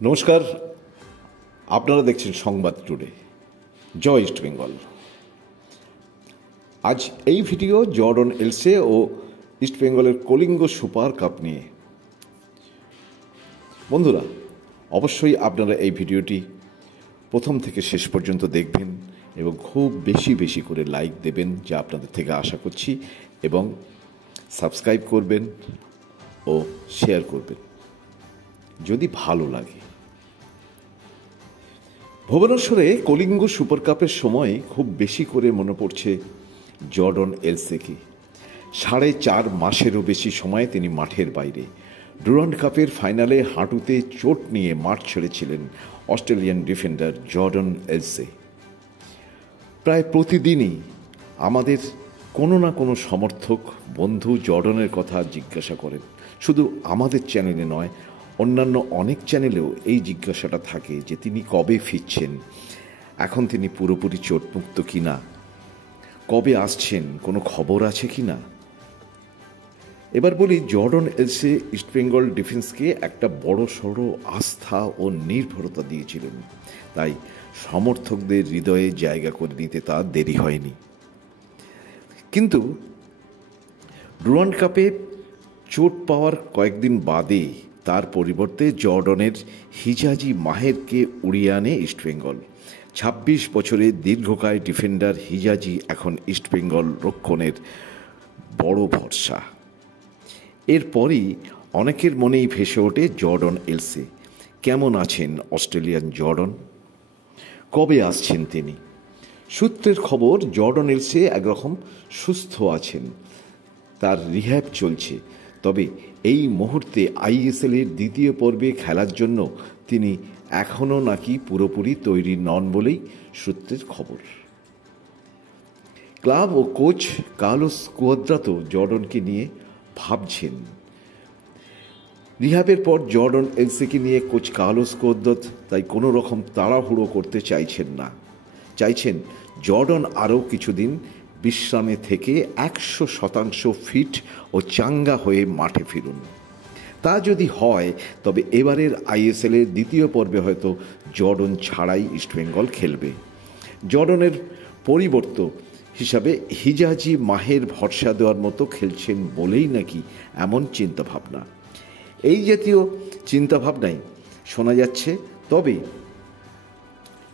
নমস্কার, আপনারা দেখছেন সংবাদ টুডে। জয় ইস্ট বেঙ্গল। আজ এই ভিডিও জর্ডন এলসে ও ইস্ট বেঙ্গলের কলিঙ্গ সুপার কাপ নিয়ে। বন্ধুরা, অবশ্যই আপনারা এই ভিডিওটি প্রথম থেকে শেষ পর্যন্ত দেখবেন এবং খুব বেশি করে লাইক দেবেন, যা আপনাদের থেকে আশা করছি, এবং সাবস্ক্রাইব করবেন ও শেয়ার করবেন যদি ভালো লাগে। ভুবনেশ্বরে কলিঙ্গ সুপার কাপের সময় খুব বেশি করে মনে পড়ছে জর্ডন এলসেকে। 4.5 মাসেরও বেশি সময় তিনি মাঠের বাইরে। ডুরান্ড কাপের ফাইনালে হাঁটুতে চোট নিয়ে মাঠ ছেড়েছিলেন অস্ট্রেলিয়ান ডিফেন্ডার জর্ডন এলসে। প্রায় প্রতিদিনই আমাদের কোনো না কোনো সমর্থক বন্ধু জর্ডনের কথা জিজ্ঞাসা করেন। শুধু আমাদের চ্যানেলে নয়, অন্যান্য অনেক চ্যানেলেও এই জিজ্ঞাসাটা থাকে যে তিনি কবে ফিরছেন, এখন তিনি পুরোপুরি চোটমুক্ত কিনা, কবে আসছেন, কোনো খবর আছে কিনা। এবার বলি, জর্ডন এলসে ইস্টবেঙ্গল ডিফেন্সকে একটা বড় সড়ো আস্থা ও নির্ভরতা দিয়েছিলেন, তাই সমর্থকদের হৃদয়ে জায়গা করে নিতে তার দেরি হয়নি। কিন্তু ডুরান্ড কাপে চোট পাওয়ার কয়েকদিন বাদে তার পরিবর্তে জর্ডনের হিজাজি মাহেরকে উড়িয়ে আনে ইস্টবেঙ্গল। 26 বছরের দীর্ঘকায় ডিফেন্ডার হিজাজি এখন ইস্টবেঙ্গল রক্ষণের বড় ভরসা। এরপরই অনেকের মনেই ভেসে ওঠে জর্ডন এলসে। কেমন আছেন অস্ট্রেলিয়ান জর্ডন? কবে আসছেন তিনি? সূত্রের খবর, জর্ডন এলসে একরকম সুস্থ আছেন, তার রিহ্যাব চলছে। তবে এই মুহূর্তে আইএসএলের দ্বিতীয় পর্বে খেলার জন্য তিনি এখনও নাকি পুরোপুরি তৈরি নন বলেই সূত্রের খবর। ক্লাব ও কোচ কার্লোস কুয়াদ্রাতো জর্ডনকে নিয়ে ভাবছেন। রিহ্যাবের পর জর্ডন এলসেকে নিয়ে কোচ কার্লোস কুয়াদ্রাতো তাই কোনো রকম তাড়াহুড়ো করতে চাইছেন না। চাইছেন জর্ডন আরও কিছুদিন বিশ্রামে থেকে 100% ফিট ও চাঙ্গা হয়ে মাঠে ফিরুন। তা যদি হয় তবে এবারের আইএসএলের দ্বিতীয় পর্বে হয়তো জর্ডন ছাড়াই ইস্টবেঙ্গল খেলবে। জর্ডনের পরিবর্তন হিসাবে হিজাজি মাহের ভরসা দেওয়ার মতো খেলছেন বলেই নাকি এমন চিন্তাভাবনা। এই জাতীয় চিন্তাভাবনাই শোনা যাচ্ছে, তবে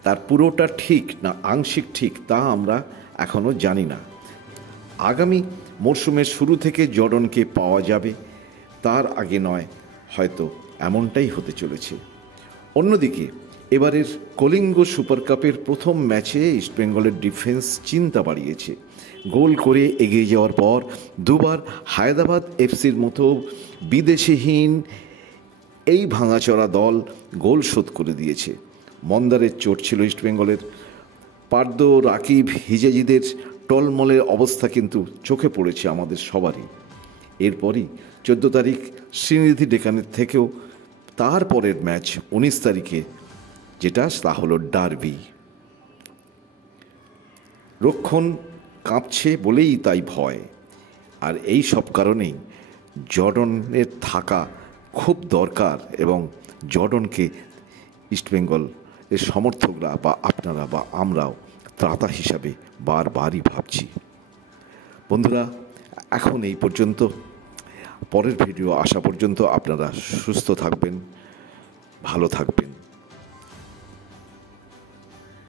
তার পুরোটা ঠিক না আংশিক ঠিক তা আমরা এখনও জানি না। আগামী মরশুমের শুরু থেকে জর্ডনকে পাওয়া যাবে, তার আগে নয়, হয়তো এমনটাই হতে চলেছে। অন্যদিকে এবারের কলিঙ্গ সুপার কাপের প্রথম ম্যাচে ইস্টবেঙ্গলের ডিফেন্স চিন্তা বাড়িয়েছে। গোল করে এগিয়ে যাওয়ার পর দুবার হায়দ্রাবাদ এফসির মতো বিদেশিহীন এই ভাঙাচড়া দল গোল শোধ করে দিয়েছে। মন্দারের চোট ছিল ইস্টবেঙ্গলের। পার্দ, রাকিব, হিজাজিদের টলমলের অবস্থা কিন্তু চোখে পড়েছে আমাদের সবারই। এরপরই 14 তারিখ শ্রীনিধি ডেকানের থেকেও তারপরের ম্যাচ 19 তারিখে, যেটা তা হলো ডার্বি। রক্ষণ কাঁপছে বলেই তাই ভয়, আর এই সব কারণেই জর্ডনের থাকা খুব দরকার, এবং জর্ডনকে ইস্টবেঙ্গল এর সমর্থকরা বা আপনারা বা আমরাও ত্রাতা হিসাবে বারবারই ভাবছি। বন্ধুরা, এখন এই পর্যন্ত। পরের ভিডিও আসা পর্যন্ত আপনারা সুস্থ থাকবেন, ভালো থাকবেন।